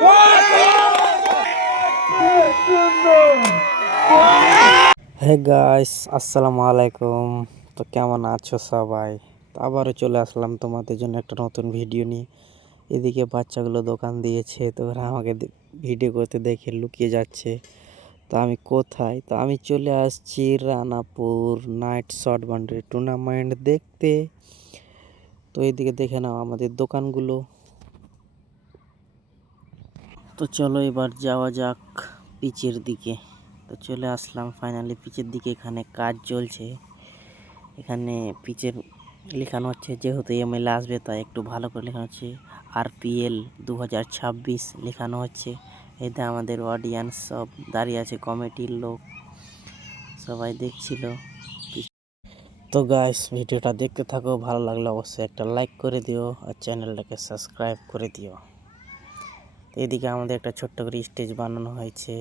Hey guys, আসসালামু আলাইকুম। তো কেমন আছো সবাই? তো আবারও চলে আসলাম তোমাদের জন্য একটা নতুন ভিডিও নিয়ে। এদিকে বাচ্চাগুলো দোকান দিয়েছে, তো ওরা আমাকে ভিডিও করতে দেখে লুকিয়ে যাচ্ছে। তো আমি কোথায়? তো আমি চলে আসছি রানাপুর নাইট শর্ট বাউন্ডারি টুর্নামেন্ট দেখতে। তো এইদিকে দেখে নাও আমাদের দোকানগুলো। তো চলো এবার যাওয়া যাক পিচের দিকে। তো চলে আসলাম ফাইনালি পিচের দিকে। এখানে কাজ চলছে। এখানে পিচের লেখানো হচ্ছে, যেহেতু এমএল আসবে তাই একটু ভালো করে লেখানো হচ্ছে। আরপিএল 2026 লেখানো হচ্ছে। এতে আমাদের অডিয়েন্স সব দাঁড়িয়ে আছে, কমিটির লোক সবাই দেখছিল। তো গাইস, ভিডিওটা দেখতে থাকো, ভালো লাগলে অবশ্যই একটা লাইক করে দিও আর চ্যানেলটাকে সাবস্ক্রাইব করে দিও। এদিকে আমাদের একটা ছোট্ট করে স্টেজ বানানো হয়েছে।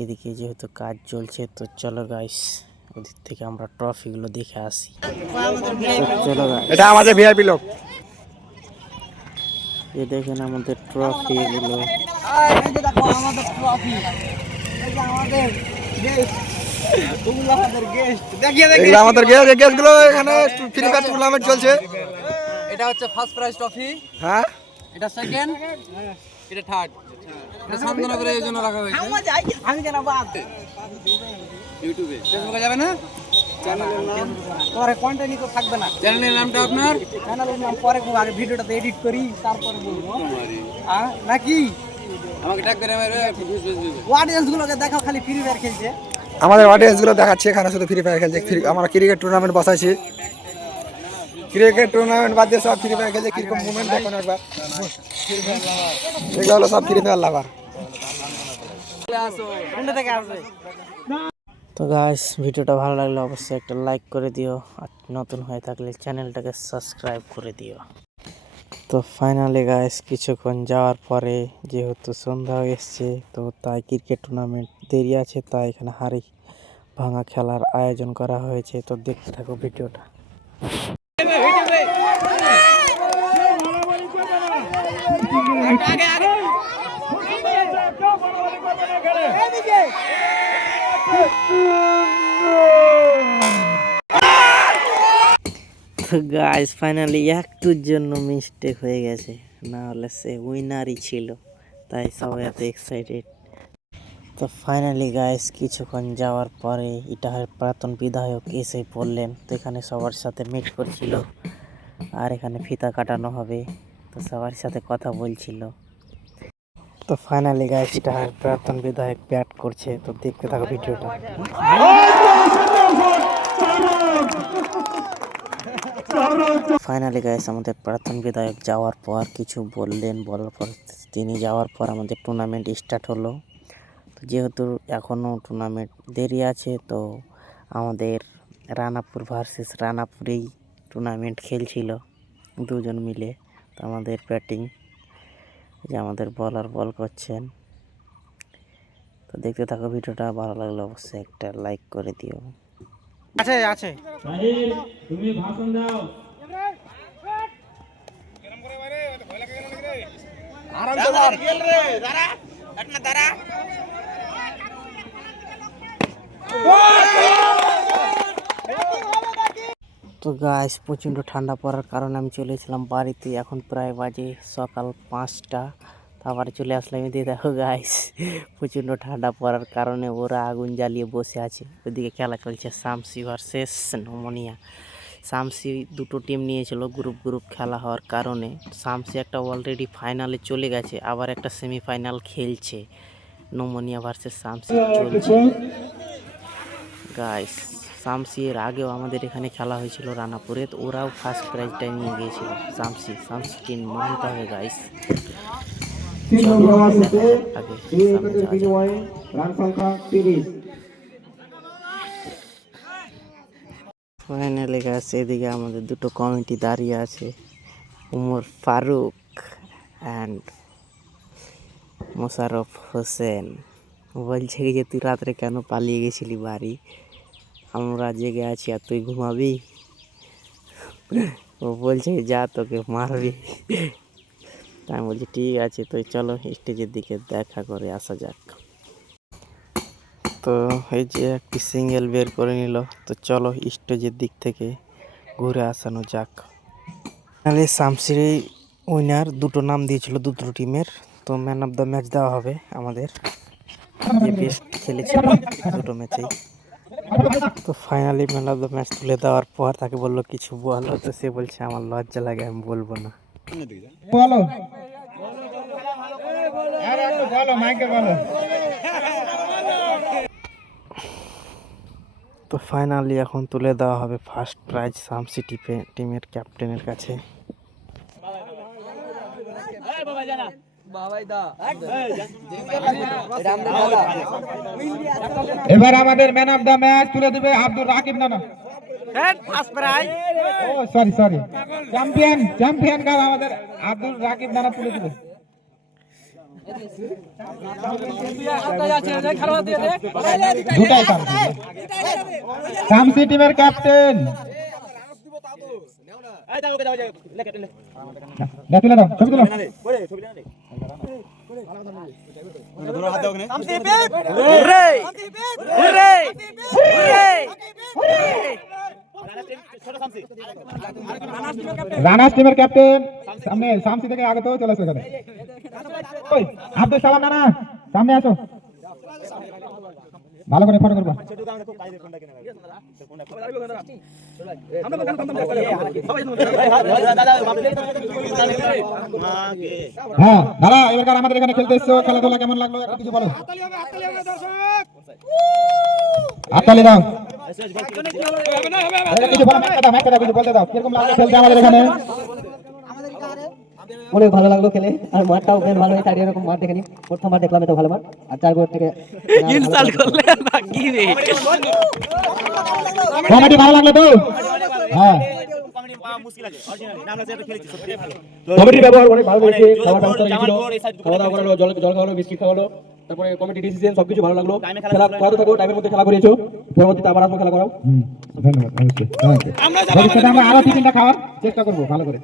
এদিকে যেহেতু কাজ চলছে, তো চলো গাইস ওদিক থেকে আমরা ট্রফিগুলো দেখে আসি। চলো গাইস, এটা আমাদের ভিআইপি লোক। এই দেখেন আমাদের ট্রফি এগুলো। এগুলো আমাদের গেস্ট গুলো। এখানে ফ্রি ফায়ার টুর্নামেন্ট চলছে। এটা হচ্ছে ফার্স্ট প্রাইজ ট্রফি, হ্যাঁ, এটা সেকেন্ড, এটা থার্ড। এটা শান্তনগরের জন্য রাখা হয়েছে। আমি কেন বাদ ইউটিউবে, ফেসবুকে যাবে না? পরে কন্টেন্টই তো থাকবে না। চ্যানেলের নামটা আপনার? চ্যানেলের নাম পরে বলবো, আগে ভিডিওটাতে এডিট করি তারপরে বলবো। নাকি আমাকে ট্যাগ করে মেরে অডিয়েন্স গুলোকে দেখো খালি ফ্রি ফায়ার খেলছে। আমাদের অডিয়েন্স গুলো দেখাচ্ছে এখানে শুধু ফ্রি ফায়ার খেলছে। আমরা ক্রিকেট টুর্নামেন্ট বসাইছি। ক্রিকেট টুর্নামেন্ট বাদ দিয়ে সব ফ্রি ফায়ার খেলছে। কিরকম মুভমেন্ট দেখো না একবার। এগুলো হলো সব ফ্রি ফায়ার লাভার। কোনটা থেকে আসবে? তো গাইস, ভিডিওটা ভালো লাগলে অবশ্যই একটা লাইক করে দিও আর নতুন হয়ে থাকলে চ্যানেলটাকে সাবস্ক্রাইব করে দিও। তো ফাইনালি গাইস, কিছুক্ষণ যাওয়ার পরে যেহেতু সন্ধ্যা হয়ে এসছে, তো তাই ক্রিকেট টুর্নামেন্ট দেরি আছে, তাই এখানে হাড়ি ভাঙা খেলার আয়োজন করা হয়েছে। তো দেখতে থাকো ভিডিওটা। তো গাইস, ফাইনালি একটুর জন্য মিস্টেক হয়ে গেছে, না হলে সে উইনারই ছিল, তাই সবাই এত এক্সাইটেড। তো ফাইনালি গাইস, কিছুক্ষণ যাওয়ার পরে ইটাহার প্রাক্তন বিধায়ক এসে পড়লেন। তো এখানে সবার সাথে মিট করছিল আর এখানে ফিতা কাটানো হবে, তো সবার সাথে কথা বলছিল। তো ফাইনালি গাইস, ইটাহার প্রাক্তন বিধায়ক ব্যাট করছে। তো দেখতে থাকো ভিডিওটা। ফাইনালি গাইস, আমাদের প্রাক্তন বিধায়ক যাওয়ার পর কিছু বলার পর তিনি যাওয়ার পর আমাদের টুর্নামেন্ট স্টার্ট হলো। তো যেহেতু এখনও টুর্নামেন্ট দেরি আছে, তো আমাদের রানাপুর ভার্সেস রানাপুরেই টুর্নামেন্ট খেলছিল দুজন মিলে। তো আমাদের ব্যাটিং, যে আমাদের বলার বল করছেন। তো দেখতে থাকো ভিডিওটা, ভালো লাগলে অবশ্যই একটা লাইক করে দিও। আছে আছে তুমি ভাষণ দাও। তো গাইস, প্রচণ্ড ঠান্ডা পড়ার কারণে আমি চলে এসেছিলাম বাড়িতে। এখন প্রায় বাজে সকাল 5টা। তারপরে চলে আসলাম। এদিকে দেখো গাইস, প্রচণ্ড ঠান্ডা পড়ার কারণে ওরা আগুন জ্বালিয়ে বসে আছে। ওইদিকে খেলা চলছে শামসি ভার্সেস নোমনিয়া। শামসি দুটো টিম নিয়েছিল গ্রুপ খেলা হওয়ার কারণে। শামসি একটা অলরেডি ফাইনালে চলে গেছে, আবার একটা সেমিফাইনাল খেলছে। নোমনিয়া ভার্সেস শামসি চলছে গাইস। শামসি এর আগেও আমাদের এখানে খেলা হয়েছিল রানাপুরে, তো ওরাও ফার্স্ট প্রাইজটা নিয়ে গিয়েছিল। শামসি টিম মানতে হবে গাইস। ফাইনালি গাইস, এদিকে আমাদের দুটো কমিটি দাঁড়িয়ে আছে, উমর ফারুক অ্যান্ড মোশারফ হোসেন। বলছে যে তুই রাত্রে কেন পালিয়ে গেছিলি বাড়ি, আমরা জেগে আছি আর তুই ঘুমাবি। ও বলছে যা, তোকে মারবি। আমি বলছি ঠিক আছে, তো চলো স্টেজের দিকে দেখা করে আসা যাক। তো এই যে একটি সিঙ্গেল বের করে নিল, তো চলো স্টেজের দিক থেকে ঘুরে আসানো যাক। তাহলে শামসির উইনার দুটো নাম দিয়েছিল দুটো টিমের, তো ম্যান অফ দ্য ম্যাচ দেওয়া হবে আমাদের, যে বেস্ট খেলেছিল দুটো ম্যাচেই। তো finally man of the match তুলে দেওয়ার পর তাকে বললো কিছু বলো, তো সে বলছে আমার লজ্জা লাগে, আমি বলবো না। বলো বলো মাইকে বলো। তো ফাইনালি এখন তুলে দেওয়া হবে ফার্স্ট প্রাইজ শামসি টিমের ক্যাপ্টেনের কাছে। এবার আমাদের ম্যান অফ দ্য ম্যাচ তুলে দেবে আব্দুল রাকিব নানা। ও সরি চ্যাম্পিয়ন কাপ আমাদের আব্দুল রাকিব নানা তুলে দেবে। দুটাই কাপ শামসি টিমের ক্যাপ্টেন তুলে দাও, ছবি তুলো। রানাস টিমের ক্যাপ্টেন সামনে শামসি থেকে আগত চলে আসো এখানে। ওই আব্দুল সালাম নানা সামনে আসো, ভালো করে ফটো করবা। হ্যাঁ দাদা, এবার আমাদের এখানে খেলতে এসছো, খেলাধুলা কেমন লাগলো একটু কিছু বলো। হাততালি দাও, কিছু বলো, মাইক দাও, কিছু বলতে দাও, কিরকম লাগলো খেলতে আমাদের এখানে? অনেক ভালো লাগলো খেলে, আর মাঠটাও বেশ ভালো হয়েছে। আর এরকম মাঠ দেখেনি, প্রথমবার দেখলাম এত ভালো মাঠ। আর 4 গোল থেকে কমেডি ভালো লাগলো তো? হ্যাঁ কমেডির ব্যবহার অনেক ভালো হয়েছে, খাবার ব্যবস্থা ছিল, খাওয়া দাওয়া করালো, জল খাওয়ালো, বিস্কিট খাওয়ালো, তারপরে কমিটি ডিসিশন সবকিছু ভালো লাগলো। খেলা করাতে থাকো, টাইমের মধ্যে খেলা করিয়েছো, পরবর্তীতে আবার আসবো খেলা করাও। ধন্যবাদ, ভবিষ্যতে আমরা আরো টিফিনটা খাওয়ার চেষ্টা করবো ভালো করে।